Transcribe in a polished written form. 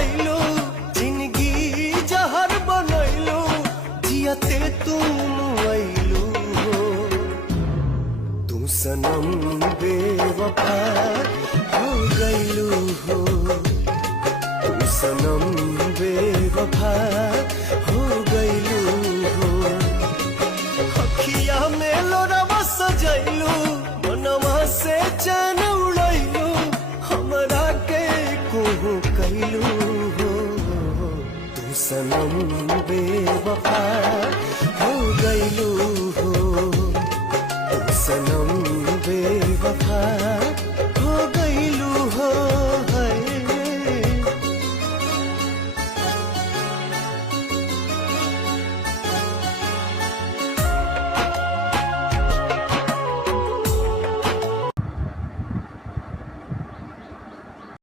कैलू जिंदगी जहर बनैलू जियते तुम ऐलू तू सनम बेवफा हो गैलू हो तू सनम बेवफा हो गैलू हो अखिया में लोरवा सजैलू मनवा से चैन उड़ैलू हमरा के कोहू कैलू हो तू सनम बेवफा